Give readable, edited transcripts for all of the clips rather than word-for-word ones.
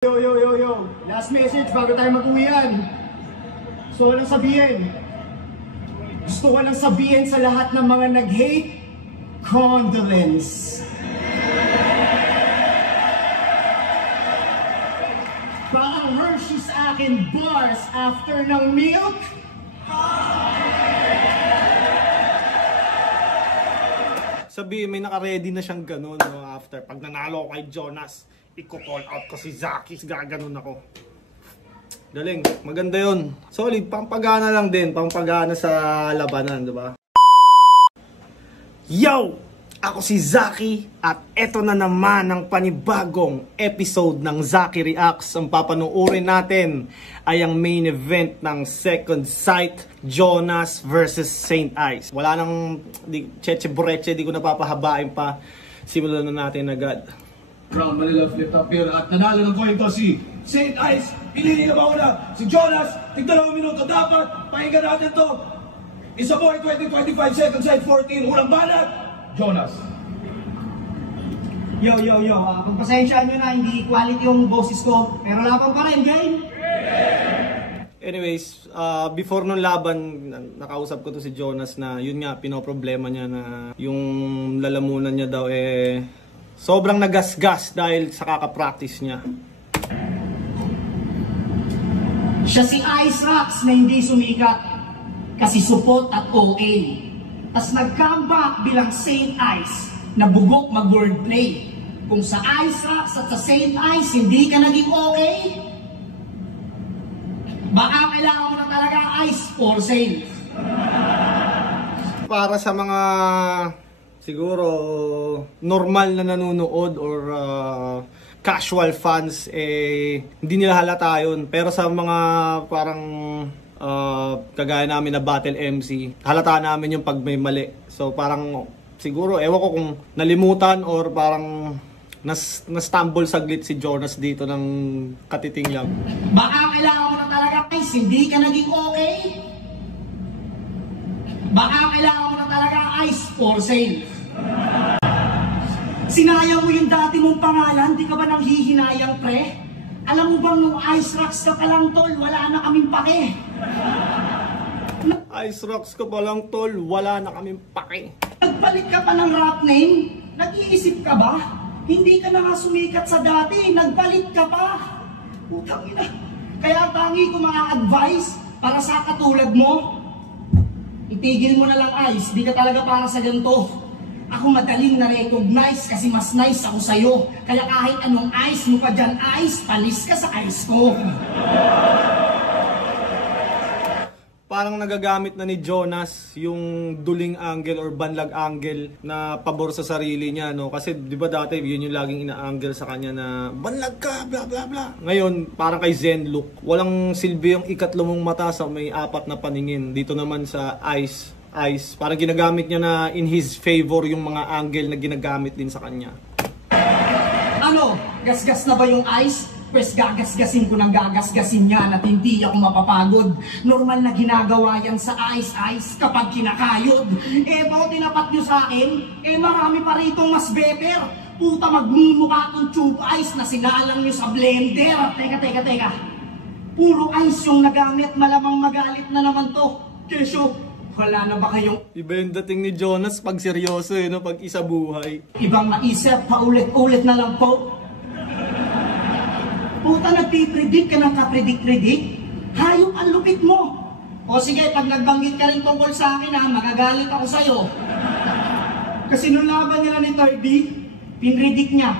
Yo. Last message bago tayo mag-uwian. Gusto ko lang sabihin sa lahat ng mga nag-hate, condolence. Parang Hershey's akin bars after ng milk. Sabi, may naka-ready na siyang ganun, no? After pag nanalo ko kay Jonas, i-call out ko si Zaki, gaganon ako. Galing, maganda yun. Solid, pampagana lang din, pampagana sa labanan, diba? Yo! Ako si Zaki at eto na naman ang panibagong episode ng Zaki Reacts. Ang papanuorin natin ay ang main event ng Second Sight, Jonas versus Saint Ice. Wala nang cheche boreche, di ko napapahabain pa. Simulan na natin agad. From Manila flip top here at nanalo ng coin to si Saint Ice. Pinili na mauna si Jonas. Tig-2 minuto dapat. Pahinga natin to. Isa boy 20-25 Second Sight 14. Unang balat. Jonas. Yo. Pagpasensyaan nyo na, hindi quality yung boses ko. Pero laban pa rin, game! Anyways, before nung laban, nakausap ko to si Jonas na yun nga, pinoproblema niya na yung lalamunan niya daw sobrang nagasgas dahil sa kakapractice niya. Siya si Ice Rocks na hindi sumikat kasi supot at OA. Tapos nag-comeback bilang Saint Ice na bugok mag-wordplay. Kung sa Ice Rocks at sa Saint Ice hindi ka naging okay, baka kailangan mo na talaga ice for sale. Para sa mga siguro normal na nanonood or casual fans, hindi nila halata yun. Pero sa mga parang kagaya namin na battle MC, halata namin yung pag may mali. So parang siguro, ewan ko kung nalimutan or parang na-stumble saglit si Jonas dito ng katiting lang. Baka kailangan mo na talaga ice, hindi ka naging okay. Baka kailangan mo na talaga ice for sale. Sinayang mo yung dati mong pangalan, di ka ba nang hihinayang pre? Alam mo bang nung Ice Rocks ka pa lang tol, wala na kaming pake. Ice Rocks ka pa lang tol, wala na kaming pake. Nagpalit ka pa ng rap name, nag-iisip ka ba? Hindi ka na nga sumikat sa dati, nagpalit ka pa. Putang ina. Kaya tangi ko mga advice para sa katulad mo, itigil mo na lang Ice, di ka talaga para sa ganito. Ako madaling na-recognize kasi mas nice ako sa'yo. Kaya kahit anong ice mo pa dyan, ice, panis ka sa ice ko. Parang nagagamit na ni Jonas yung duling angle or banlag angle na pabor sa sarili niya, no? Kasi di ba dati yun yung laging ina-angle sa kanya na banlag ka, bla bla bla. Ngayon, parang kay Zen look. Walang silbi yung ikatlo mong mata sa may 4 na paningin. Dito naman sa Ice, parang ginagamit niya na in his favor yung mga angle na ginagamit din sa kanya. Ano? Gasgas na ba yung Ice? Pwes gagasgasin ko ng gagasgasin niya at hindi ako mapapagod. Normal na ginagawa yan sa Ice kapag kinakayod. Ba't tinapat nyo sa akin? Marami pa rito mas better. Puta, magmumukha tong tube ice na sinalang nyo sa blender. Teka. Puro ice yung nagamit, malamang magalit na naman to. Kesyo, wala na ba kayong... Iba yung dating ni Jonas pag seryoso, no? Pag isa buhay. Ibang maisip, paulit-ulit na lang po. Puta, nagpipredict ka ng kapredict-predict? Hayop ang lupit mo. O sige, pag nagbanggit ka rin tungkol sa akin magagalit ako sa'yo. Kasi nung laban nila ni Tardy, pinredict niya,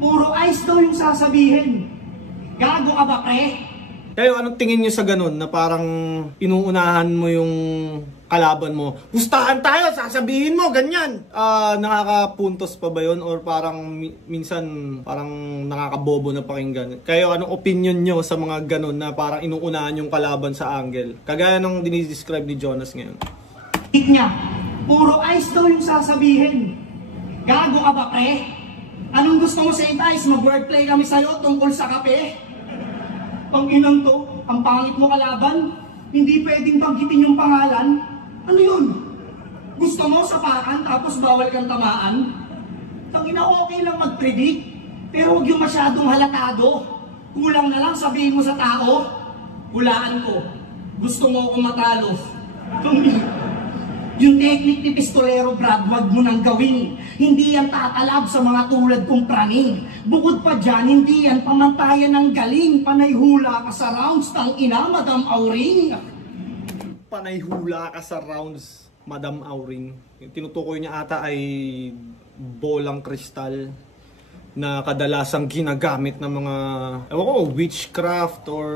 puro ice daw yung sasabihin. Gago ka ba, pre? Kayo, anong tingin nyo sa ganun na parang inuunahan mo yung kalaban mo? Pustahan tayo, sasabihin mo, ganyan. Nakakapuntos pa ba yun? Or parang minsan parang nakakabobo na pakinggan? Kayo, anong opinion nyo sa mga ganun na parang inuunahan yung kalaban sa angle? Kagaya nung dinidescribe ni Jonas ngayon. Niya, puro ice daw yung sasabihin. Gago ka ba, pre? Anong gusto mo sa Ice? Mag-wordplay kami sa'yo tungkol sa kape? Pang-inang to, ang pangit mo kalaban, hindi pwedeng banggitin yung pangalan. Ano yun? Gusto mo sapakan tapos bawal kang tamaan? Tangina, okay lang mag-predict, pero huwag yung masyadong halatado. Kulang na lang sabihin mo sa tao, hulaan ko. Gusto mo akong matalo. Yung technique ni Pistolero, Brad, wag mo nang gawin. Hindi yan tatalab sa mga tulad kong praning. Bukod pa dyan, hindi yan pamantayan ng galing. Panay hula ka sa rounds, tang ina, Madam Auring. Panay hula ka sa rounds, Madam Auring. Yung tinutukoy niya ata ay bolang kristal na kadalasang ginagamit ng mga, ewan ko, witchcraft or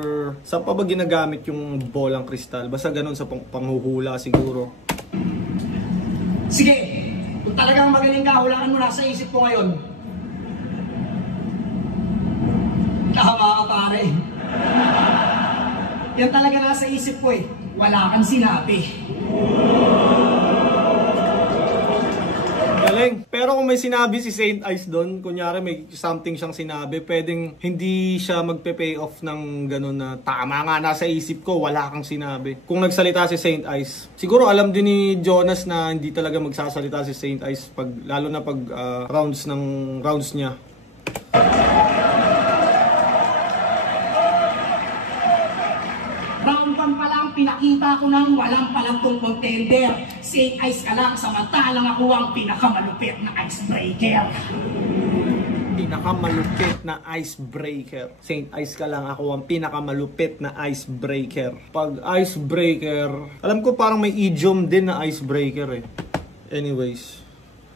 saan pa ba ginagamit yung bolang kristal? Basta ganun sa panghuhula siguro. Sige, kung talagang magaling ka, hulaan mo nasa isip ko ngayon. Tama ka, pare. Yan talaga nasa isip ko eh. Wala kang sinabi. Galing. Pero kung may sinabi si Saint Ice doon, kunyari may something siyang sinabi, pwedeng hindi siya magpe-pay off ng gano'n na tama nga nasa isip ko, wala kang sinabi. Kung nagsalita si Saint Ice, siguro alam din ni Jonas na hindi talaga magsasalita si Saint Ice, lalo na pag rounds niya. Round 1 pa lang, pinakita ko ng walang palagtong contender. Saint Ice ka lang, samantalang ako ang pinakamalupit na icebreaker. Pinakamalupit na icebreaker. Saint Ice ka lang, ako ang pinakamalupit na icebreaker. Pag icebreaker, alam ko parang may idiom din na icebreaker eh. Anyways,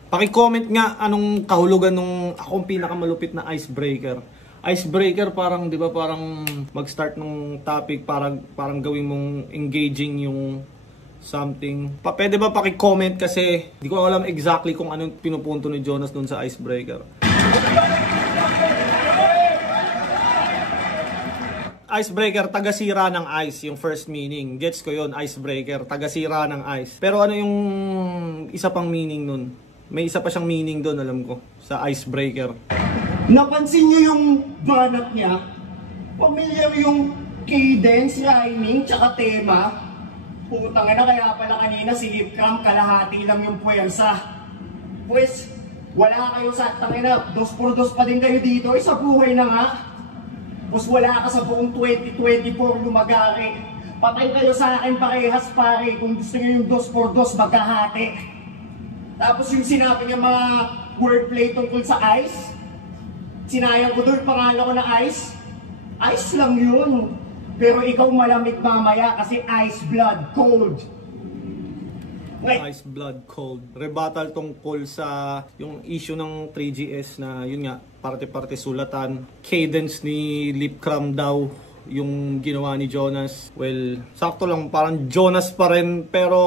paki-comment nga anong kahulugan nung akong pinakamalupit na icebreaker. Icebreaker parang 'di ba parang mag-start ng topic parang gawin mong engaging yung something. Pwede ba paki-comment kasi di ko alam exactly kung anong pinupunto ni Jonas dun sa icebreaker. Icebreaker, tagasira ng ice, yung first meaning. Gets ko yun, icebreaker, tagasira ng ice. Pero ano yung isa pang meaning nun? May isa pa siyang meaning dun, alam ko, sa icebreaker. Napansin niyo yung banat niya? Pamilyar yung cadence, rhyming, tsaka tema. Putang ina, kaya pala kanina si Lip Cram kalahati lang yung puwersa. Pues, wala kayo sa tangina, 2x2 pa din kayo dito, isa buhay na nga. Pues wala ka sa buong 2024 lumagari. Patay kayo sa akin parehas pare, kung gusto niyo yung 2x2 magkahati. Tapos yung sinabi niya mga wordplay tungkol sa ice, sinayang ko doon pangalan ko na ice. Ice lang yun. Pero ikaw malamig mamaya kasi ice blood cold. Ice blood cold. Rebuttal tungkol sa yung issue ng 3GS na yun nga, parte-parte sulatan. Cadence ni Lip Cram daw yung ginawa ni Jonas. Well, sakto lang, parang Jonas pa rin, pero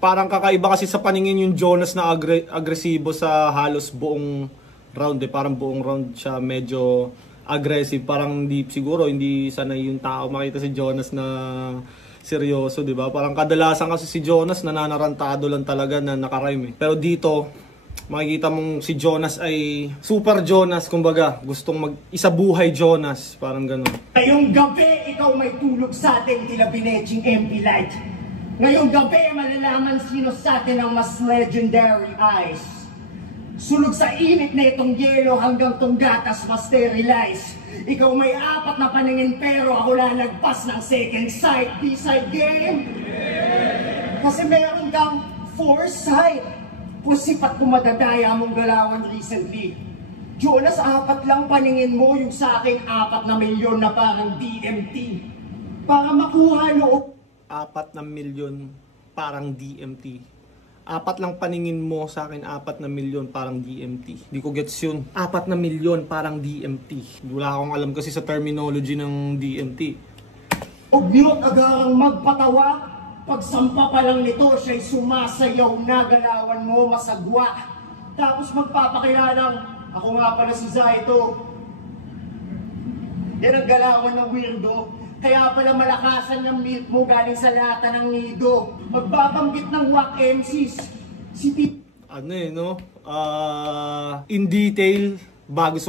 parang kakaiba kasi sa paningin yung Jonas na agresibo sa halos buong round eh. Parang buong round siya medyo aggressive. Parang siguro hindi sanay yung tao makita si Jonas na seryoso, di ba? Parang kadalasan kasi si Jonas nananarantado lang talaga na nakarime eh. Pero dito, makikita mong si Jonas ay super Jonas, kumbaga. Gustong mag-isabuhay Jonas, parang gano'n. Ngayong gabi, ikaw may tulog sa atin tila binedging MP Light. Ngayong gabi, malalaman sino sa atin ang mas legendary ice. Sunog sa init na itong yelo hanggang tong gatas ma-sterilize. Ikaw may 4 na paningin pero ako lalagpas ng second sight. B-side game? Kasi meron kang foresight. Pusipat kung madadaya mong galawan recently. Jonas, 4 lang paningin mo, yung sa akin 4 na milyon na parang DMT. Para makuha loob. 4 na milyon parang DMT. 4 lang paningin mo sa akin, 4 na milyon parang DMT. Hindi ko gets yun. 4 na milyon parang DMT. Wala akong alam kasi sa terminology ng DMT. Huwag niyo't agarang magpatawa. Pagsampa pa lang nito, siya'y sumasayaw na, galawan mo masagwa. Tapos magpapakilalang, ako nga pala si Zaito. Yan ang galawan ng weirdo. Kaya pala malakasan ng milk mo galing sa lata ng nido. Magbabanggit ng WAC MCs. Si Ano eh, no? In detail, bago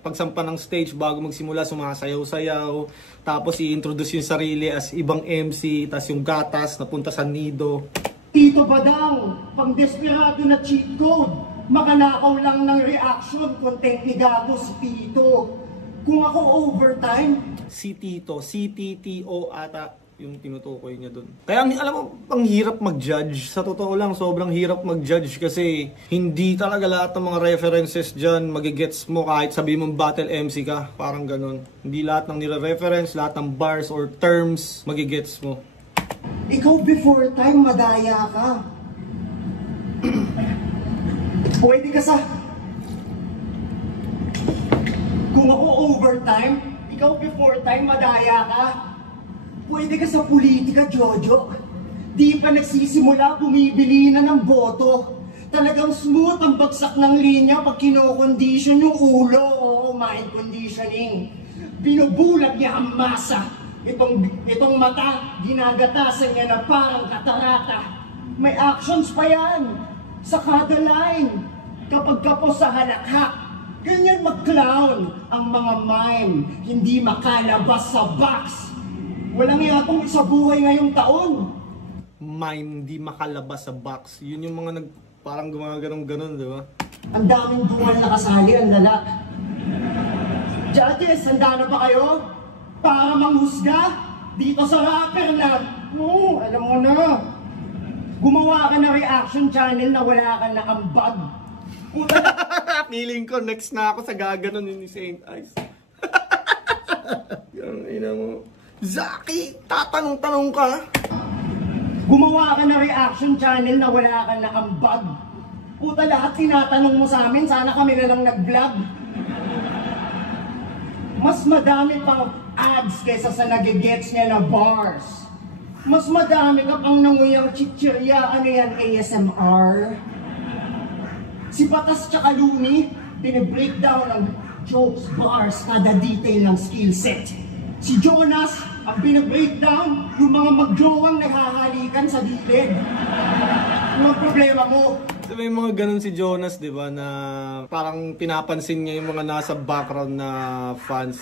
pagsampa ng stage, bago magsimula, sumasayaw-sayaw. Tapos i-introduce yung sarili as ibang MC, tas yung gatas, napunta sa nido. Tito Badang, pang desperado na cheat code. Makanakaw lang ng reaction, content ni Gago si Tito. Kung ako overtime, Si Tito, CTTO ata yung tinutukoy niya dun. Kaya alam mo, ang hirap mag-judge. Sa totoo lang, sobrang hirap mag-judge kasi hindi talaga lahat ng mga references dyan magigets mo kahit sabi mong battle MC ka. Parang ganun. Hindi lahat ng nire-reference, lahat ng bars or terms magigets mo. ikaw before time madaya ka. Pwede ka sa... Kung ako overtime, ikaw before time madaya ka. Pwede ka sa politika, Jojo. Di pa nagsisimula, bumibili na ng boto. Talagang smooth ang bagsak ng linya pag kino-condition yung ulo. Oo, mind conditioning. Binubulag niya ang masa. Itong mata, ginagatasan niya na parang katarata. May actions pa yan. Sa kada line. Kapag kapos sa halakhak. Ganyan mag-clown ang mga mime. Hindi makalabas sa box. Walang yatong isa buhay ngayong taon. Mime, hindi makalabas sa box. Yun yung mga parang gumagano'n-ganon, di ba? Ang daming bungal na kasali, ang lala. Judges, handa na ba kayo? Para manghusga dito sa rapper na, alam mo na. Gumawa ka na reaction channel na wala ka na ambag. Feeling ko, next na ako sa gaganon ni Saint Ice. Yung ina mo. Zaki, tatanong-tanong ka. Gumawa ka na reaction channel na wala ka na ambag. Puta, lahat tinatanong mo sa amin, sana kami na lang nag-vlog. Mas madami pang ads kaysa sa nagigets niya na bars. Mas madami ka pang nanguyang chichirya, ano yan, ASMR? Si Batas tsaka Luni, binibreakdown ng jokes, bars, kada detail ng skill set. Si Jonas, ang binibreakdown, yung mga magjowang naghahalikan sa gilid. Ano ang problema mo? So, may mga ganun si Jonas, di ba, na parang pinapansin niya yung mga nasa background na fans.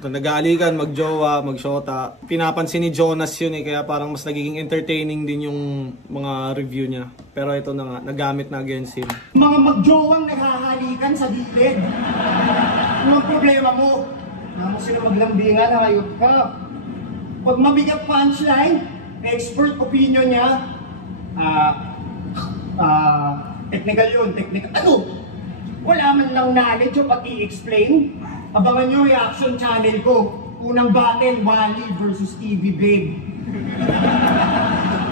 Nag-aalikan, magjowa, magshota. Pinapansin ni Jonas yun kaya parang mas nagiging entertaining din yung mga review niya. Pero ito na nga, nagamit na against him. Mga magjowang naghahalikan sa gilid. Ano ang problema mo? Ano sila maglambingan, hayop ka. Pag mabigat punchline, expert opinion niya, technical yun, technical. Ano? Wala man lang knowledge o pag i-explain. Abangan nyo reaction channel ko. Unang battle, Wally versus Evie Babe.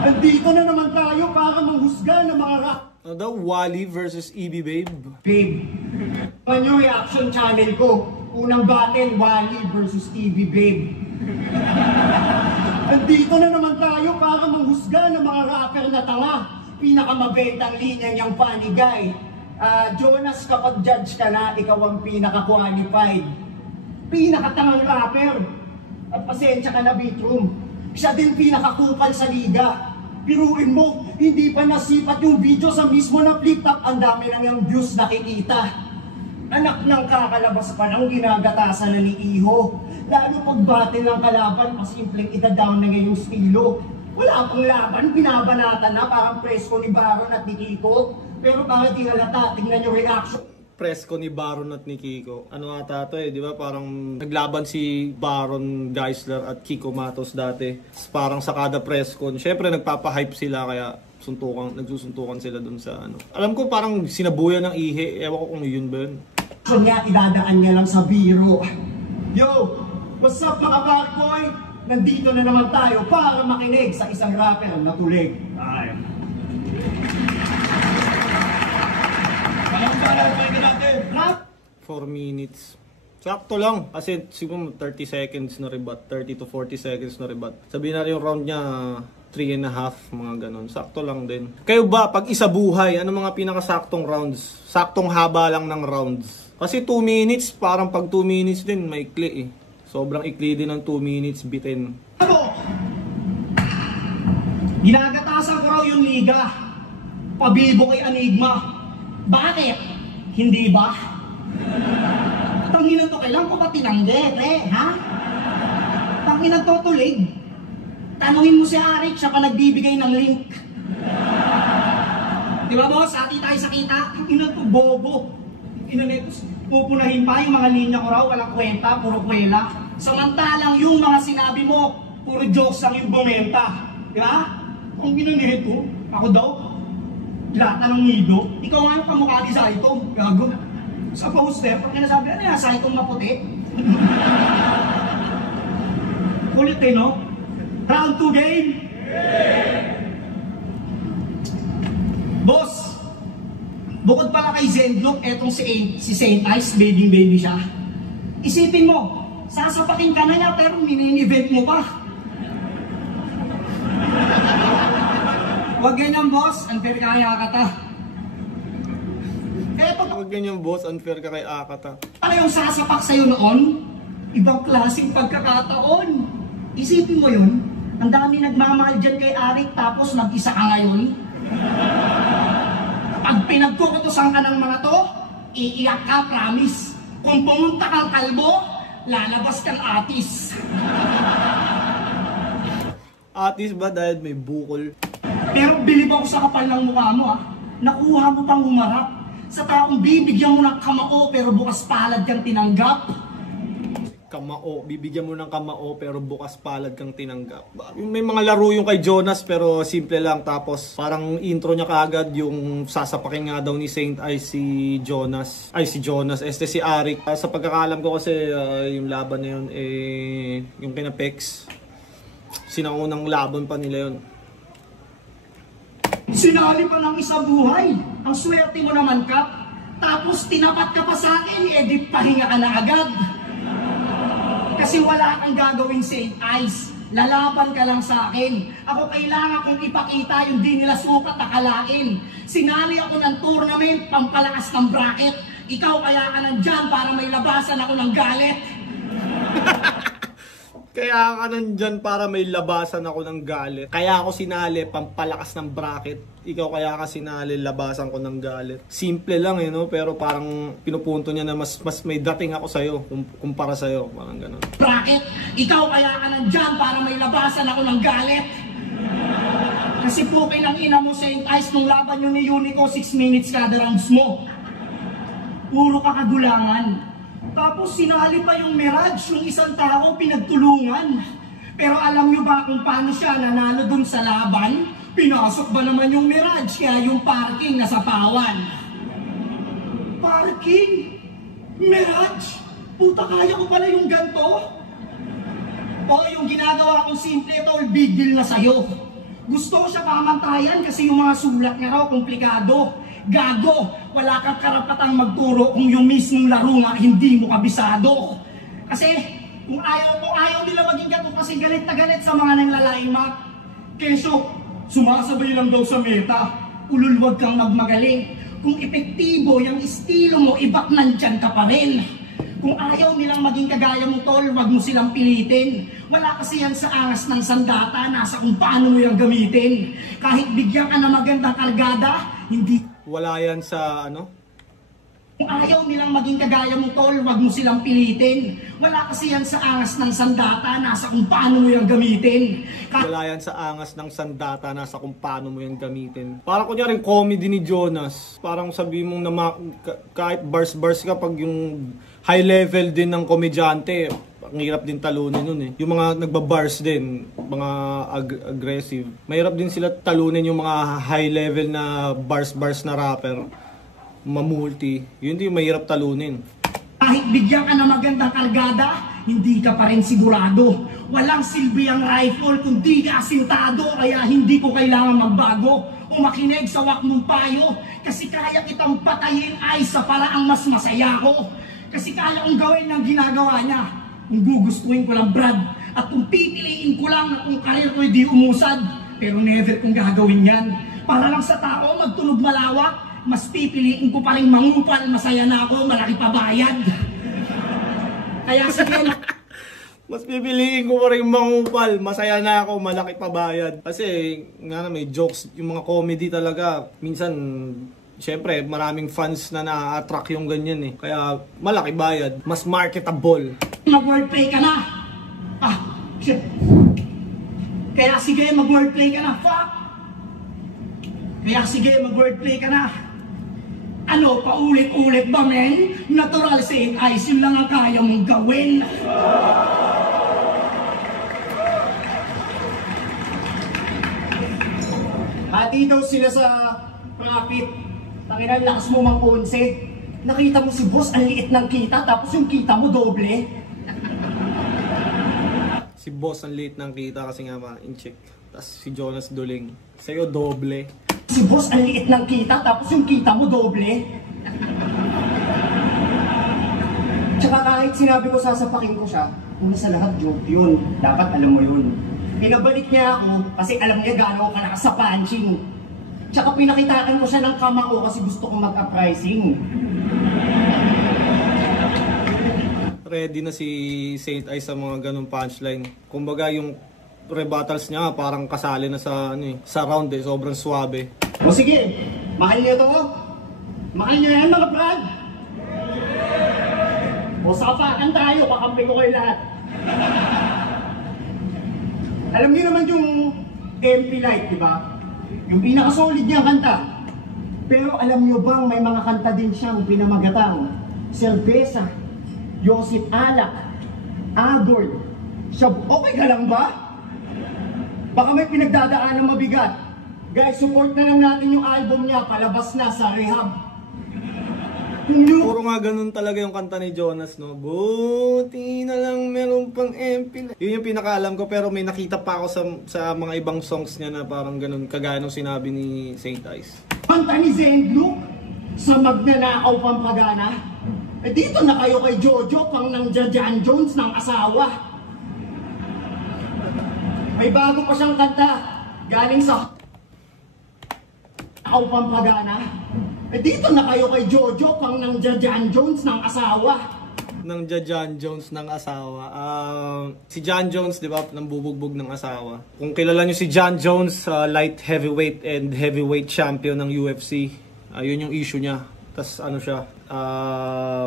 Andito na naman tayo para manghusga ng mga rock. Ano daw? Wally versus Evie Babe? Babe. Abangan nyo reaction channel ko. Unang battle, Wally versus Evie Babe. Andito na naman tayo para manghusga ng mga rapper na tanga. Pinakamabentang linya niyang funny guy. Jonas, kapag judge ka na, ikaw ang pinaka-qualified. Pinakatangang rapper. At pasensya ka na, Beatroom. Siya din pinakakupal sa liga. Piruin mo, hindi pa nasipat yung video sa mismo na flip-top. Ang dami nang yung views nakikita. Anak ng kakalabas pa ng ginagatasan na ni Iho. Lalo pag battle ng kalaban, pasimpleng itadown na ngayong estilo. Wala pang laban, binabanatan na parang presko ni Baron at ni Kiko. Pero bakit di halata? Tingnan yung reaction. Presko ni Baron at ni Kiko. Ano ata to di ba? Parang naglaban si Baron Geisler at Kiko Matos dati. Parang sa kada preskon. Siyempre nagpapahype sila kaya nagsusuntukan sila dun sa ano. Alam ko parang sinabuyan ng ihi. Ewan ko kung yun ba yun. So niya, idadaan niya lang sa biro. Yo! What's up mga barboy? Nandito na naman tayo para makinig sa isang rapper na tulig. Ay. 4 minutes. Sakto lang. Kasi siguro 30 seconds na rebat. 30 to 40 seconds na rebat. Sabihin na rin yung round niya 3.5, mga ganun. Sakto lang din. Kayo ba, pag isa buhay, ano mga pinakasaktong rounds? Saktong haba lang ng rounds. Kasi 2 minutes, parang pag 2 minutes din, maikli eh. Sobrang ikli din ng 2 minutes bitin. Ano? Ginagatasan ko raw yung liga. Pabibo kay Enigma. Bakit? Hindi ba? Tanginan to, kailan ko ba tinanggit ha? Tanginan to tulig. Tanungin mo si Arik, siya pa nagbibigay ng link. Di ba boss? Hati tayo sa kita. Tanginan to, bobo. Inanetos, pupunahin pa yung mga linya ko raw, walang kwenta, puro kwela. Samantalang yung mga sinabi mo, puro jokes lang yung bumenta. Di ba? Kung ginaneto, ako daw, lata ng nido, ikaw nga yung kamukha ni Saito, gago. Sa poster, pag nasabi, ano yan, Saitong maputi? Kulit eh, no? Round 2 game? Boss, bukod pala kay Zendlock, etong si Saint Ice, baby siya. Isipin mo, sasapakin ka na niya pero mini-event mo pa. Huwag ganyan boss, unfair kaya kata. Huwag ganyan boss, unfair ka kay Akata. Ano yung sasapak sa'yo noon? Ibang klaseng pagkakataon. Isipin mo yun, ang dami nagmamahal dyan kay Arik tapos mag-isa ka ngayon. Pag pinagkukutusan ka ng mga to, iiyak ka, promise. Kung pumunta kang kalbo, lalabas kang atis. Atis ba dahil may bukol? Pero bilib ako sa kapal ng mukha mo Nakuha mo pang humarap. Sa taong bibigyan mo ng kamao pero bukas palad kang tinanggap. Kamao, bibigyan mo ng kamao pero bukas palad kang tinanggap. May mga laro yung kay Jonas pero simple lang, tapos parang intro niya kaagad yung sasapakin nga daw ni Saint Ice si Jonas. Si Arik. Sa pagkakalam ko kasi yung laban na yun yung kina Pex. Sinaunang laban pa nila yun. Sinali pa ng isang buhay. Ang swerte mo naman, Kap. Tapos tinapat ka pa sa akin, di pahinga ka na agad. Kasi wala kang gagawin Saint Ice. Lalaban ka lang sa akin. Ako kailangan kong ipakita yung di nila sukat akalain. Sinali ako ng tournament, pampalakas ng bracket. Ikaw kaya ka nandyan para may labasan ako ng galit. Kaya ka nandyan para may labasan ako ng galit. Kaya ako sinali, pampalakas ng bracket. Ikaw kaya ka sinali, labasan ko ng galit. Simple lang no? Pero parang pinupunto niya na mas may dating ako sa'yo kumpara sa'yo. Parang ganun. Bracket, ikaw kaya ka nandyan para may labasan ako ng galit. Kasi po ng ina mo Saint Ice nung laban nyo ni Unico, 6 minutes kada rounds mo. Puro ka kagulangan. Tapos sinali pa yung Mirage, yung isang tao pinagtulungan. Pero alam nyo ba kung paano siya nanalo dun sa laban? Pinasok ba naman yung Mirage, kaya yung parking nasa pawan. Parking? Mirage? Puta, kaya ko pala yung ganto? O yung ginagawa kong simple tol, big deal na sa'yo. Gusto ko siya pamantayan kasi yung mga sulat nga raw komplikado. Gago, wala kang karapatang magturo kung yung mismong laro nga hindi mo kabisado. Kasi kung ayaw nila maging gato kasi galit na galit sa mga nanlalaimak. Keso, sumasabay lang daw sa meta. Ulul, wag kang magmagaling. Kung epektibo yung estilo mo, ibak nandyan ka pa rin. Kung ayaw nilang maging kagaya mo tol, wag mo silang pilitin. Wala kasi yan sa angas ng sandata, nasa kung paano mo yung gamitin. Kahit bigyan ka na magandang kargada, hindi. Wala yan sa ano? Kung ayaw nilang maging kagaya mo tol, wag mo silang pilitin. Wala kasi yan sa angas ng sandata, nasa kung paano mo yung gamitin. Wala yan sa angas ng sandata, nasa kung paano mo yung gamitin. Parang kunyaring comedy ni Jonas. Parang sabi mong kahit bars ka pag yung high level din ng komedyante, ang hirap din talunin nun Yung mga nagbabars din, mga aggressive. Mahirap din sila talunin yung mga high level na bars na rapper. Mamulti. Yun din yung mahirap talunin. Kahit bigyan ka na magandang kargada, hindi ka pa rin sigurado. Walang silbi ang rifle kung di ka asintado, kaya hindi ko kailangan magbago. O makinig sa wak mong payo, kasi kaya kitang patayin ay sa paraang mas masaya ko. Kasi kaya kong gawin ang ginagawa niya. Kung gugustuhin ko lang Brad, at kung pipiliin ko lang na kung karir ko'y di umusad, pero never kong gagawin yan. Para lang sa tao magtunog malawak, mas pipiliin ko pa rin mangupal, masaya na ako, malaki pa bayad. Kaya sige na. Mas pipiliin ko pa rin mangupal, masaya na ako, malaki pa bayad. Kasi nga may jokes, yung mga comedy talaga, minsan siyempre, maraming fans na na-attract yung ganyan Kaya, malaki bayad. Mas marketable. Mag-wordplay ka na. Shit. Kaya sige, mag-wordplay ka na. Fuck. Kaya sige, mag-wordplay ka na. Ano, paulit-ulit ba, men? Natural St. Ice, yun lang ang kaya mong gawin. Hati daw sila sa profit. Tanginan, lakas mo mang konse. Nakita mo si boss, ang liit ng kita, tapos yung kita mo doble. Si boss ang liit ng kita kasi nga in-check. Tapos si Jonas Duling. Sa'yo doble. Si boss, ang liit ng kita, tapos yung kita mo doble. Tsaka kahit sinabi ko sasapakin ko siya, una sa lahat joke yun. Dapat alam mo yun. Pinabalik niya ako kasi alam niya gano'n ka lakas sa punching. Tsaka pinakitaan ko siya ng kamao kasi gusto kong mag-uprising. Ready na si St. Ice sa mga ganong punchline. Kumbaga yung rebuttals niya parang kasali na sa sa round sobrang suabe. O sige, mahal niyo to? Mahal niyo yan mga brad? O sapakan tayo, kakampi ko kayo lahat. Alam niyo naman yung MP Light, di ba? Yung pinaka-solid niyang kanta. Pero alam niyo bang may mga kanta din siyang pinamagatang Cerveza, Yosip Alak, Agord, okay ka lang ba? Baka may pinagdadaan ng mabigat. Guys, support na lang natin yung album niya, palabas na sa rehab. Puro nga ganun talaga yung kanta ni Jonas, no? Buti na lang meron pang MP. Yun yung pinakaalam ko, pero may nakita pa ako sa mga ibang songs niya na parang ganun, kagaya nung sinabi ni St. Ice. Kanta ni Zendlu, sa magnanakaw pampagana. Eh dito na kayo kay Jojo, pang nang Jan Jones ng asawa. May bago pa siyang kanta, galing sa nakaw pampagana. Eh dito na kayo kay Jojo, pang nang Jan Jones ng asawa. Ng Jan Jones ng asawa. Si Jan Jones, di ba, nang bubugbog ng asawa. Kung kilala nyo si Jan Jones, light heavyweight and heavyweight champion ng UFC. Yun yung issue niya. Tapos ano siya,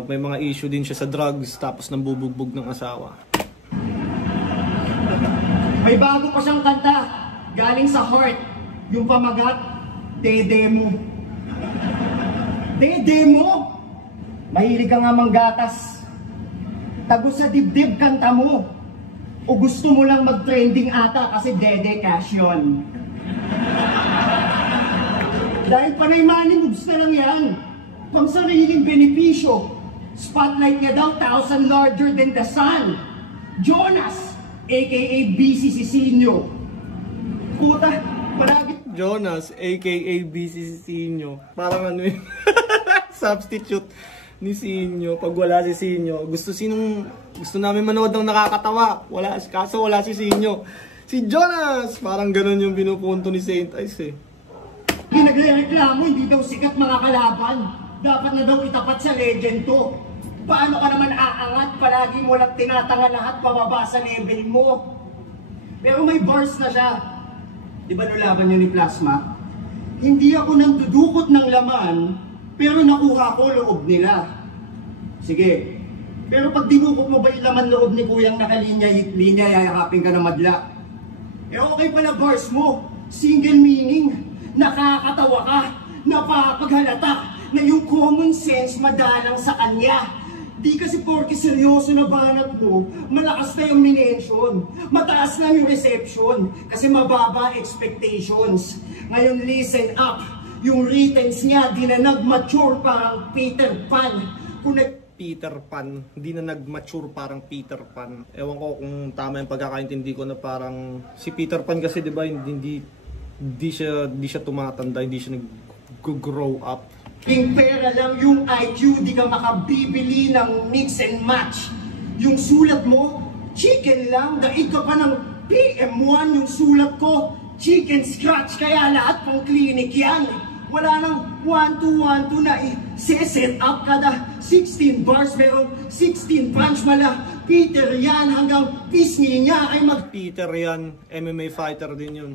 may mga issue din siya sa drugs, tapos nang bubugbog ng asawa. May bago pa siyang kanta, galing sa Heart, yung pamagat, Dede mo. Dede mo! Mahilig ka nga manggatas. Tagos sa dibdib kanta mo. O gusto mo lang mag-trending ata kasi Dede cash yun. Dahil panay money moves na lang yan. Pang sariling benepisyo. Spotlight niya daw 1,000 larger than the sun. Jonas, aka BC Cicinio. Puta, malapit. Jonas, aka BC Cicinio. Parang ano yun. Substitute ni Sinyo. Pag wala si Sinyo, gusto namin manood ng nakakatawa. Kaso wala si Sinyo. Si Jonas! Parang ganun yung binupunto ni St. Ice eh. Pinagre-reklamo, hindi daw sikat mga kalaban. Dapat na daw itapat sa legend to. Paano ka naman aangat? Palagi mo lang tinatanga lahat pababa sa level mo. Pero may bars na siya. Di ba nulaban niyo ni Plasma? Hindi ako nang dudukot ng laman, pero nakuha ko loob nila. Sige. Pero pag dinukot mo ba yung laman loob ni Kuyang nakalinya, yayakapin ka ng madla. Eh okay pala bars mo. Single meaning. Nakakatawa ka. Napapaghalata na yung common sense madalang sa kanya. Di kasi porke seryoso na banat mo, malakas na yung minention. Mataas na yung reception kasi mababa expectations. Ngayon listen up. Yung writtens niya, di na nag-mature parang Peter Pan. Peter Pan, hindi na nag-mature parang Peter Pan. Ewan ko kung tama yung pagkakaintindi ko na parang si Peter Pan kasi 'di ba hindi siya tumatanda, hindi siya nag-grow up. Yung pera lang yung IQ, di ka makabibili ng mix and match. Yung sulat mo, chicken lang, daig ka pa ng PM1 yung sulat ko. Chicken scratch, kaya lahat pang clinic yan. Wala nang 1-2-1-2 na i-set up kada 16 bars, merong 16 punch mala. Peter yan, hanggang pisngi niya ay Peter yan, MMA fighter din yun.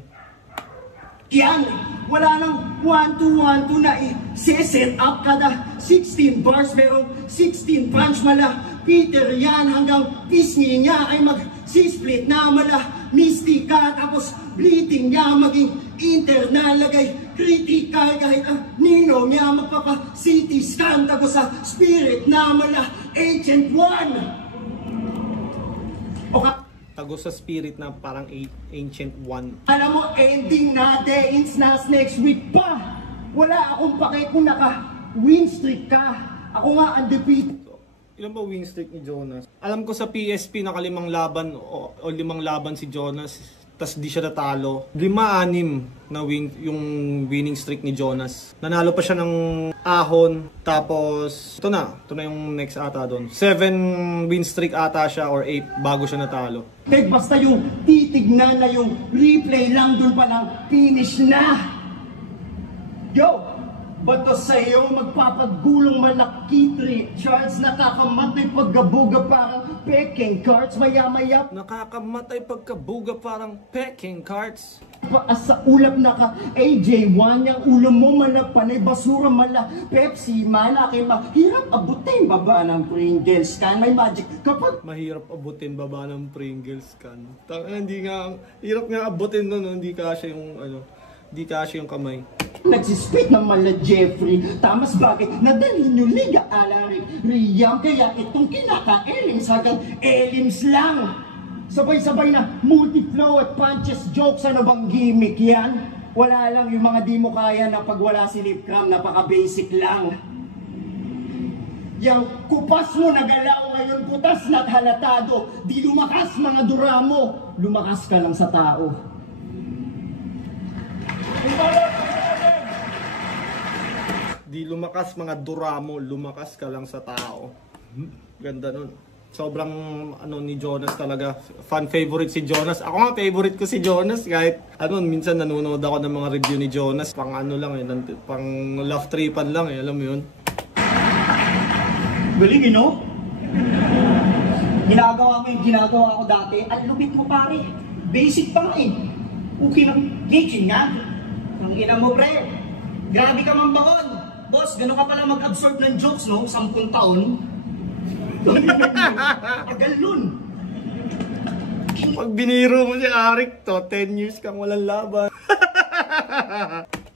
Yan, wala nang 1-2-1-2 na i-set up kada 16 bars, merong 16 punch mala. Peter yan, hanggang pisngi niya ay mag-split na mala. Mystica, tapos bleeding niya maging internal lagay. kritikal kahit ang nino niya magpapa-CT scan tago sa spirit na mala Agent 1. O Tago sa spirit na parang Ancient One. alam mo, ending natin na next week pa. Wala akong pake kung naka-win streak ka. Ako nga undefeated. Ilan ba win streak ni Jonas? Alam ko sa PSP naka-5 laban o 5 laban si Jonas. Tas di siya natalo. 5-6 na yung winning streak ni Jonas. Nanalo pa siya ng ahon. Tapos, ito na yung next ata doon. 7 win streak ata siya or 8 bago siya natalo. Basta yung titignan na yung replay lang doon pa lang finish na. Yo! Bato sa'yo magpapagulong malaki charts, nakakamatay pagkabuga parang peking cards, maya-maya Nakakamatay pagkabuga parang peking cards. paas sa ulap naka AJ1, yung ulo mo malapanay basura mala Pepsi, malaki mahirap abutin baba ng Pringles can, may magic kapag Mahirap abutin baba ng Pringles can. Hindi nga, hirap nga abutin nun, hindi kasya yung hindi kasya yung kamay. nagsispit ng mala Jeffrey, tamas bagay nadalhin nyo liga ala Riyam, kaya itong kinaka-elims hanggang elims lang. Sabay-sabay na multi-flow at punches jokes, ano bang gimmick yan? Wala lang yung mga di mo kaya na pag wala si lip cram, napaka-basic lang. Yang kupas mo nagalaw ngayon, putas na't halatado, di lumakas mga dura mo, lumakas ka lang sa tao. Di lumakas mga dura mo, lumakas ka lang sa tao. Ganda nun. Sobrang ni Jonas talaga. Fan favorite si Jonas. Ako nga favorite ko si Jonas kahit minsan nanonood ako ng mga review ni Jonas. Pang pang love tripan lang alam mo yun. Galing no? Ginagawa mo yung ginagawa ko dati at lupit mo pare. Basic pa nga eh. Okay na, gaging nga. Ang ina mo pre. Grabe ka man baon. Boss, gano'n ka pala mag-absorb ng jokes no? 10 taon. Tagal nun. Pag biniro mo si Arik to, 10 years kang walang laban.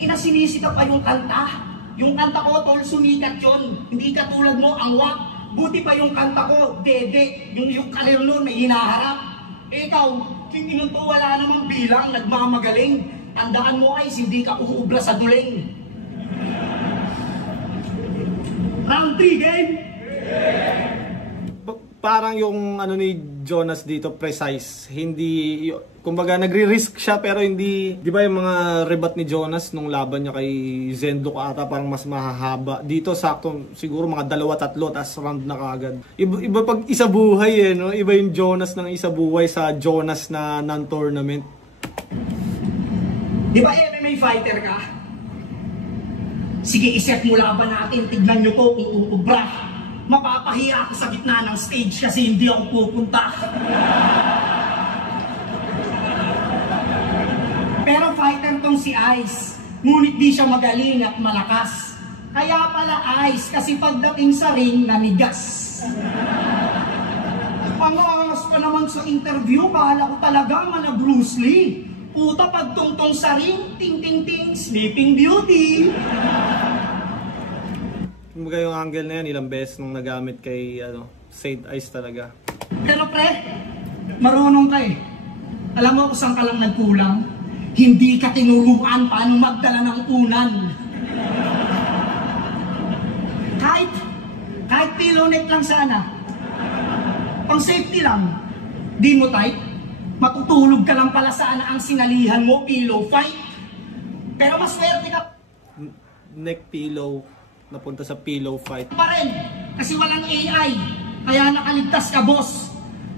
Inasinisita pa yung kanta. Yung kanta ko, tol, sumikat yun. Hindi katulad mo, ang wak. Buti pa yung kanta ko, dede. Yung karir nun, may hinaharap. Ikaw, kinto wala namang bilang, nagmamagaling. Tandaan mo ay, hindi ka uubra sa duling. Round 3, game! Parang yung ni Jonas dito precise, hindi kumbaga nagre-risk siya pero hindi, di ba yung mga rebat ni Jonas nung laban niya kay Zendo ata parang mas mahahaba. Dito sakto siguro mga 2-3 tas round na kaagad. Iba pag isa buhay no? Iba yung Jonas ng isa buhay sa Jonas na non-tournament. Di ba MMA fighter ka? Sige, iset mo laban natin, tignan nyo ko kung uubra. Mapapahiya ako sa gitna ng stage kasi hindi ako pupunta. Pero fighter tong si Ice, ngunit di siya magaling at malakas. Kaya pala Ice, kasi pagdating sa ring, nanigas. Pangangas pa naman sa interview, bahala ko talaga mana Bruce Lee. Puta, pagtungtong sa ring, ting-ting-ting, Sleeping Beauty. Kumbaga yung angle na yan, ilang beses nung nagamit kay Saint Ice talaga. Pero pre, marunong ka eh. Alam mo kung saan ka lang nagkulang? Hindi ka tinuruan paano magdala ng unan. Kahit pillow neck lang sana. Pang safety lang. Di mo tight. Matutulog ka lang pala sana ang sinalihan mo, pillow fight. Pero mas swerte ka Neck pillow. Napunta sa pillow fight. pa rin kasi walang AI. Kaya nakaligtas ka, boss.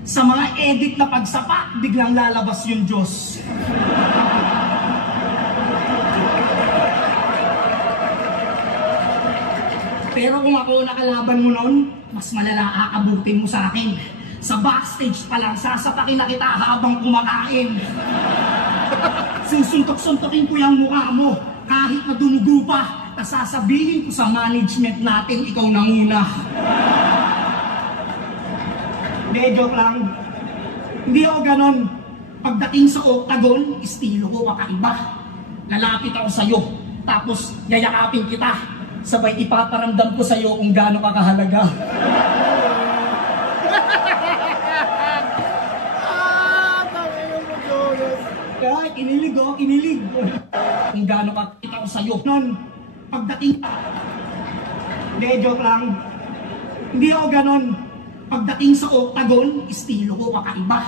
Sa mga edit na pagsapa, biglang lalabas yung Diyos. Pero kung ako nakalaban mo nun, mas malala aabutin mo sa akin. Sa backstage pa lang, sasapakin na kita habang kumakain. Susuntok-suntokin ko yung mukha mo kahit na dumugo pa. Sasabihin ko sa management natin, ikaw nanguna. Hindi, joke lang. Hindi ako ganon. Pagdating sa octagon, estilo ko kakaiba. Lalapit ako sa'yo. tapos yayakapin kita. Sabay ipaparamdam ko sa'yo kung gaano ka kahalaga. Kaya kinilig oh, kinilig. Kung gaano ka kita ko sa'yo. Nun, pagdating... Hindi, joke lang. Hindi ako ganon. Pagdating sa octagon, estilo ko kakaiba.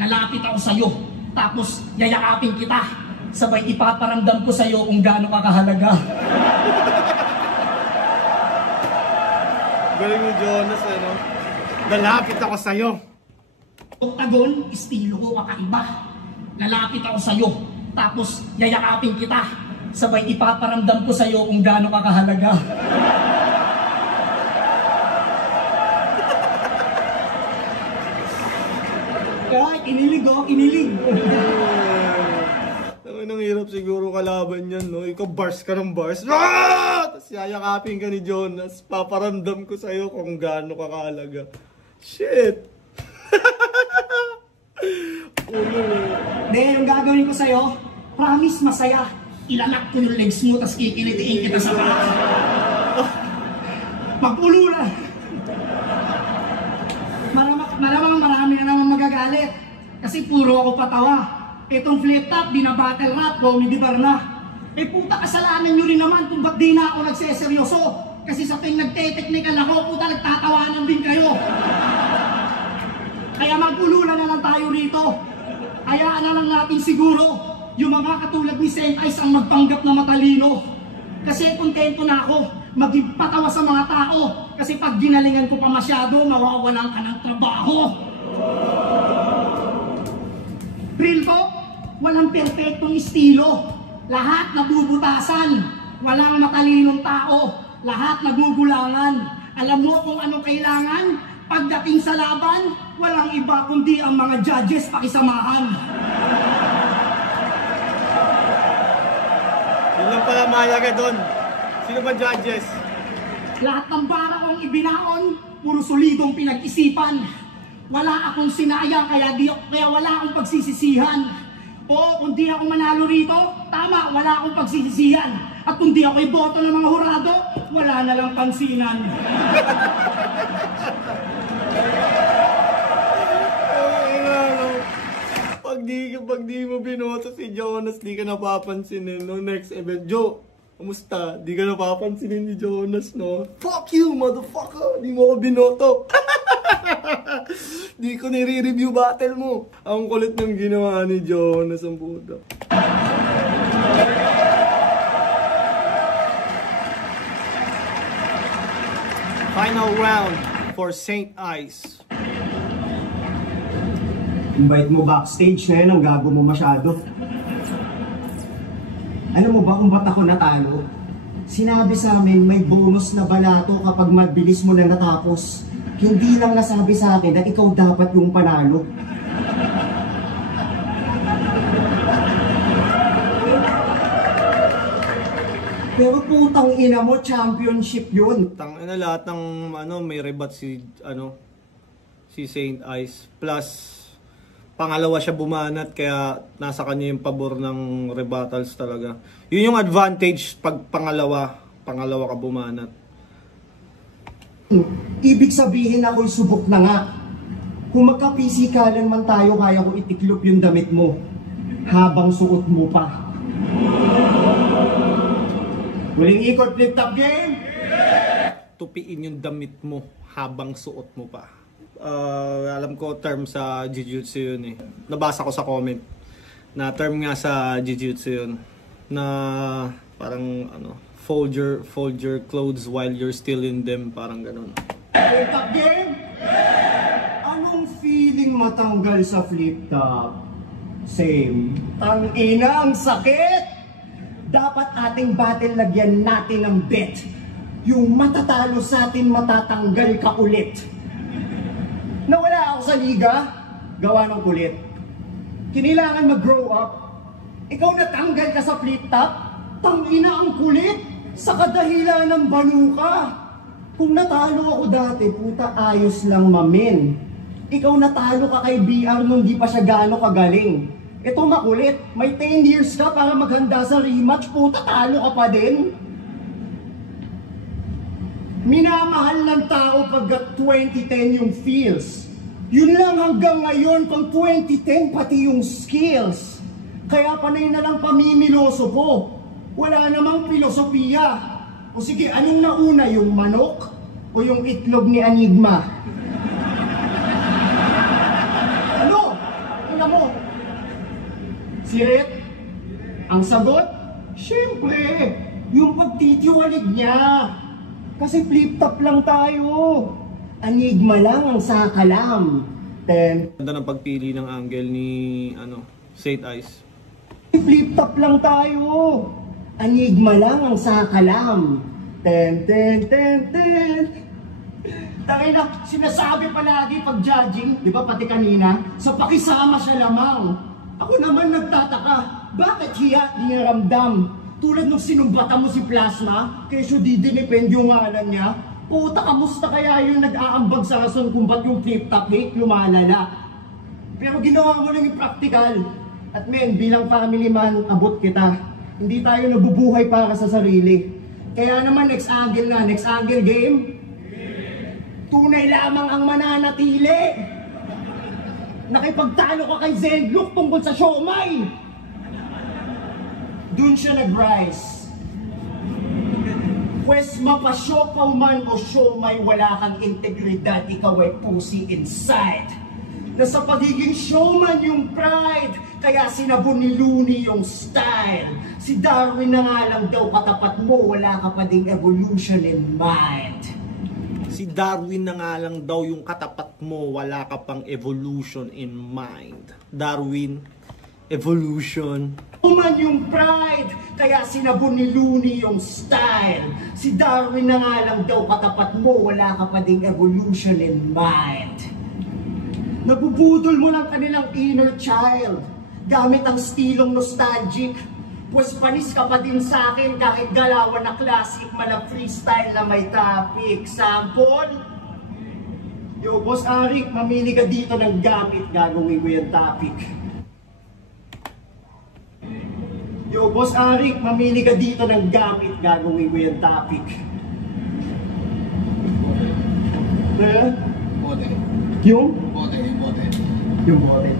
Lalapit ako sa'yo, tapos yayakapin kita. Sabay ipaparamdam ko sa'yo kung gaano ka kahalaga. Galing ni Jonas, ano? Lalapit ako sa'yo. Octagon, estilo ko kakaiba. Lalapit ako sa'yo, tapos yayakapin kita. Sabay ipaparamdam ko sa'yo kung gaano ka kahalaga. Kaya kinilig oh, kinilig. Ang hirap siguro kalaban yan, no? Ikaw bars ka ng bars. Ah! Tapos yayakapin ka ni Jonas. Paparamdam ko sa'yo kung gaano ka kahalaga. Shit! Hindi, yung gagawin ko sa'yo, promise masaya. Ilalak ko yung legs mo, tapos kikilitiin kita sa taas. Pag-ululan. Maramang marami na naman magagalit. Kasi puro ako patawa. Itong flip top, binabattle rap, comedy bar na. Eh puta, kasalanan nyo rin naman kung ba't di na ako nagseseryoso. Kasi sa tuwing nagte-technical ako, puta, nagtatawanan din kayo. Kaya mag-ululan na lang tayo rito. Hayaan na lang natin siguro yung mga katulad ni Saint Ice ang magpanggap na matalino. Kasi kontento na ako maging patawa sa mga tao. Kasi pag ginalingan ko pa masyado, mawawalan ka ng trabaho. Real talk, walang perfectong estilo. Lahat nabubutasan. Walang matalinong tao. Lahat nagugulangan. Alam mo kung anong kailangan? Pagdating sa laban, walang iba kundi ang mga judges pakisamahan. Yun lang pala mahalaga doon. Sino ba judges? Lahat ng bara kong ibinaon, puro solidong pinag-isipan. Wala akong sinayang, kaya wala akong pagsisisihan. O kung di ako manalo rito, tama, wala akong pagsisisihan. At kung di ako iboto ng mga hurado, wala na lang pansinan. Pag di mo binoto si Jonas, di ka napapansinin, no? Next event, Joe, kamusta? Di ka napapansinin ni Jonas, no? Fuck you, motherfucker! Di mo ko binoto! Di ko nire-review battle mo. Ang kulit ng ginawa ni Jonas, ang puta. Final round for Saint Ice. Invite mo backstage na yun, ang gago mo masyado. Alam mo ba kung ba't ako natalo? Sinabi sa amin may bonus na balato kapag mabilis mo na natapos. Hindi lang nasabi sa akin na ikaw dapat yung panalo. Pero putang ina mo, championship yun. Tangina lahat ng may rebat si si Saint Ice, plus pangalawa siya bumanat, kaya nasa kanya yung pabor ng rebuttals talaga. Yun yung advantage pag pangalawa ka bumanat. Ibig sabihin ako'y subok na nga. Kung magkapisikalan man tayo, kaya ko itiklop yung damit mo habang suot mo pa. Huling ikot, flip top game! Tupiin yung damit mo habang suot mo pa. Alam ko term sa Jiu-Jitsu yun eh. Nabasa ko sa comment na term nga sa Jiu-Jitsu yun na parang fold your clothes while you're still in them, parang ganun. Flip top game? Anong feeling matanggal sa flip top? Same. Tangina, ang sakit! Dapat ating battle lagyan natin ng bet. Yung matatalo sa atin matatanggal ka ulit. Nawala ako sa liga, gawa ng kulit. Kinilangan mag-grow up. Ikaw natanggal ka sa flip top, tangina ang kulit. Sa kadahilan ng banuka. Kung natalo ako dati, puta, ayos lang mamin. Ikaw natalo ka kay BR nung di pa siya gaano kagaling. Ito makulit, may 10 years ka para maghanda sa rematch, puta talo ka pa din. Minamahal ng tao pagkat 2010 yung feels. Yun lang hanggang ngayon, pang 2010 pati yung skills. Kaya panay na lang pamimiloso ko. Wala namang filosofiya. O sige, anong nauna, yung manok o yung itlog ni Enigma? Ano? Tingnan mo. Sirit? Ang sagot? Siyempre, yung pagtitiwalig niya. Kasi flip-top lang tayo. Enigma lang ang sakalam. Ganda ng pagpili ng angle ni St. Ice. Flip-top lang tayo. Enigma lang ang sakalam. Tangina, sinasabi palagi pag judging, di ba pati kanina, sa pakisama siya lamang. Ako naman nagtataka, bakit hiya di niya ramdam? Tulad nung sinumbatan mo si Plasma, kesyo di dinipend yung ngalan niya. Puta, kamusta kaya yung nag-aambag sa rason kung ba't yung flip-top hate lumalala? Pero ginawa mo lang yung practical. At men, bilang family man, abot kita. Hindi tayo nabubuhay para sa sarili. Kaya naman next angle na, next angle game. Tunay lamang ang mananatili. Nakipagtalo ka kay Zendlook tungkol sa siomay. Doon siya nag-rise. Pwes mapasyopaw man o siomay, wala kang integridad, ikaw ay pusi inside. Nasa pagiging showman yung pride, kaya sinabon ni Looney yung style. Si Darwin na nga lang daw katapat mo, wala ka pa ding evolution in mind. Si Darwin na nga lang daw yung katapat mo, wala ka pang evolution in mind. Darwin, evolution. Uman yung pride, kaya sinabon ni Looney yung style. Si Darwin na nga lang daw katapat mo, wala ka pa ding evolution in mind. Nabubudol mo ng kanilang inner child, gamit ang stilong nostalgic. Pues panis ka pa din sa akin kahit galawan na classic, mala freestyle na may topic. Sample? Yo, Boss Arik, mamili ka dito ng gamit, gagawin ko yung topic. Yo, Boss Arik, mamili ka dito ng gamit, gagawin ko yung topic. Bote. Yung? Bote. Yung bote.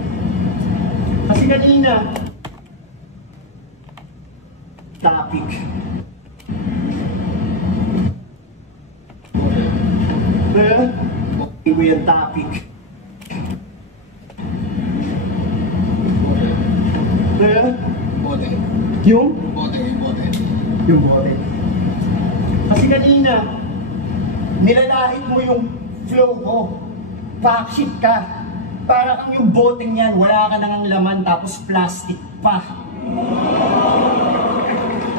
Kasi kanina, topic. Iba yung topic. Bote. Yung? Bote. Yung bote. Kasi kanina, nilalahit mo yung flow ko. Backshit ka. Para kang yung boteng yan, wala ka nang laman tapos plastic pa.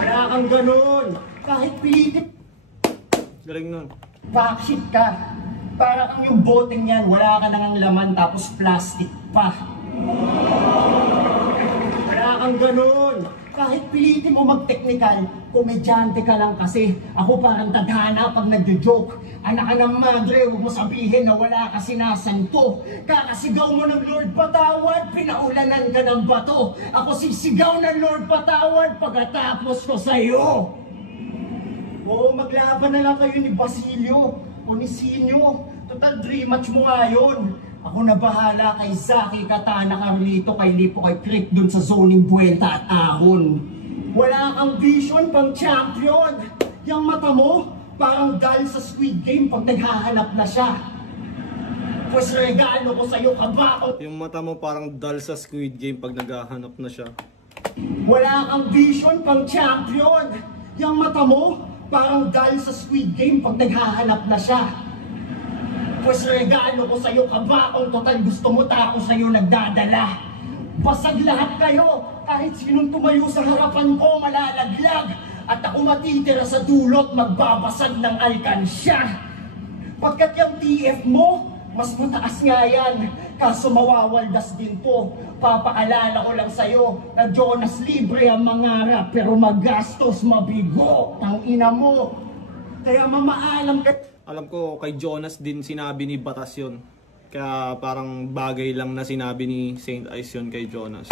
Wala kang ganun. Kahit pilitin, Galing nun. backshit ka. Para kang yung boteng yan, wala ka nang laman tapos plastic pa. Wala kang ganun. Kahit pilitin mo mag-technical, komedyante ka lang kasi. Ako parang tadhana pag nagjo-joke. Anak ng madre, huwag mo sabihin na wala ka sinasanto. Kakasigaw mo ng Lord patawad, pinaulanan ka ng bato. Ako sisigaw ng Lord patawad pagkatapos ko sa'yo. Oo, maglaban na lang kayo ni Basilio o ni Sinyo. Total dream match mo nga yun. Ako na bahala kay Zaki, Katana, Carlito, kay Lipo, kay Crick dun sa zoning Buwenta at Ahon. Wala kang vision pang champion. Yang mata mo, parang dahil sa Squid Game pag naghahanap na siya. Pues regalo ko sa'yo, kabako. Yung mata mo parang dull sa Squid Game pag naghahanap na siya. Wala kang vision pang champion. Yang mata mo, parang dahil sa Squid Game pag naghahanap na siya. Pues regalo ko sa'yo, kabakong total gusto mo tako sa'yo nagdadala. Basag lahat kayo, kahit sinong tumayo sa harapan ko malalaglag. At ako matitira sa dulot, magbabasag ng alkansya. Pagkat yung TF mo, mas mataas nga yan. Kaso mawawaldas din to. Papaalala ko lang sa'yo na Jonas libre ang mangarap, pero magastos, mabigo, ang ina mo. Kaya mamaalam ka. Alam ko kay Jonas din sinabi ni Batas yun. Kaya parang bagay lang na sinabi ni Saint Ice yun kay Jonas.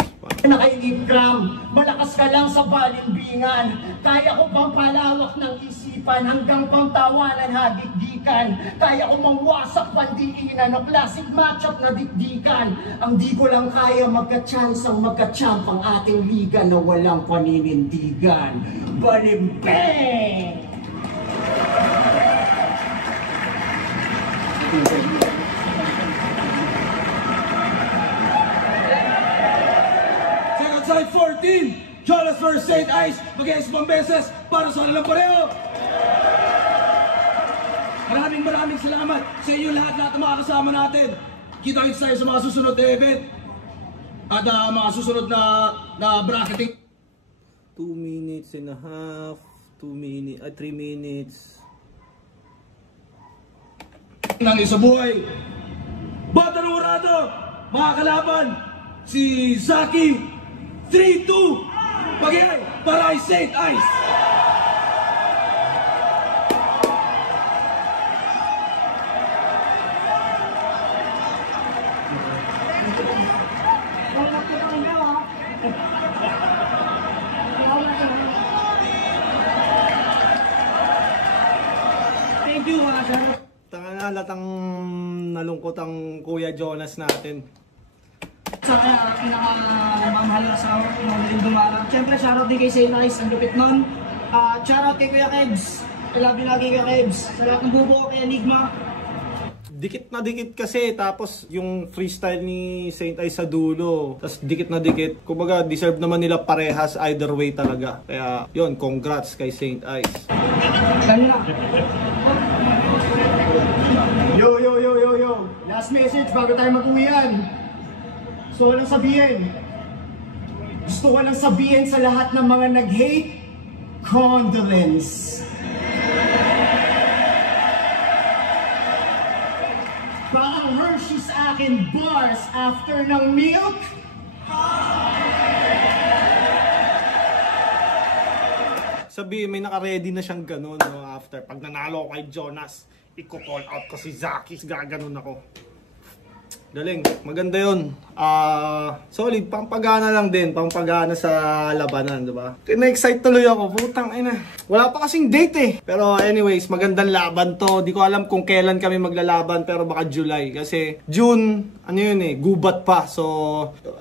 Na kay Ikram, malakas ka lang sa balimbingan. Kaya ko pang palawak ng isipan hanggang pangtawanan hagikdikan. Kaya ko mangwasak pandiinan o classic matchup na dikdikan. Ang di ko lang kaya magka-chance ang magka-champ ang ating liga na walang paninindigan. Balimbing! Side 14, Jonas vs. Saint Ice, mag-iis pang beses para sa kanilang pareho. Maraming salamat sa inyo lahat ng mga kasama natin. Kita-kits tayo sa mga susunod na event at mga susunod na bracketing. 2 minutes and a half, 3 minutes. Nang isabuhay, Batang Urado, mga kalaban, si Zaki, 3-2, pag-iay para kay Saint Ice. Thank you, sir. Halatang nalungkot ang Kuya Jonas natin. Sa pinakamamahal na asawa ko na ulit dumarang. Siyempre, shoutout din kay Saint Ice, ang lupit nun. Shoutout kay Kuya Kebs. I love you lagi Kuya Kebs. Sa lahat ng bubuo kay Enigma. Dikit na dikit kasi, tapos yung freestyle ni Saint Ice sa dulo, tapos dikit na dikit. Kumbaga, deserve naman nila parehas either way talaga. Kaya, yun, congrats kay Saint Ice. Ganun na. Yo! Last message bago tayo mag-uwian. Gusto ko lang sabihin sa lahat ng mga nag-hate, condolence. Parang Hershey's akin bars after ng milk. Sabi, may naka-ready na siyang ganun, no, after. Pag nanalo ko kay Jonas, i-call out ko si Zaki, gaganon ako. Galing, maganda yun. Solid, pampagana lang din, pampagana sa labanan, diba? Na-excite tuloy ako, putang ina. Wala pa kasing date eh. Pero anyways, magandang laban to. Di ko alam kung kailan kami maglalaban, pero baka July. Kasi June, ano yun eh, gubat pa. So,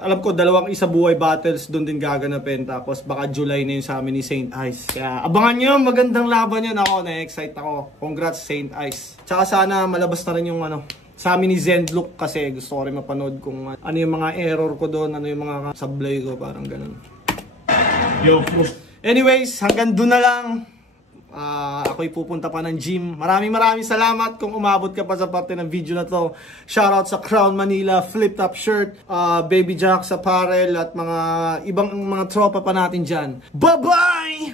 alam ko, 2 isa-buhay battles doon din gaganapin. Tapos baka July na yun sa amin ni Saint Ice. Kaya abangan nyo, magandang laban yun. Ako, na-excite ako. Congrats Saint Ice. Tsaka sana malabas na rin yung sa amin ni Zendlook kasi gusto ko rin mapanood kung ano yung mga error ko doon, ano yung mga sablay ko, parang ganun. Anyways, hanggang doon na lang. Ako'y pupunta pa ng gym. Maraming salamat kung umabot ka pa sa parte ng video na to. Shoutout sa Crown Manila, Flip Top Shirt, Baby Jacks Apparel at mga ibang mga tropa pa natin dyan. Bye-bye!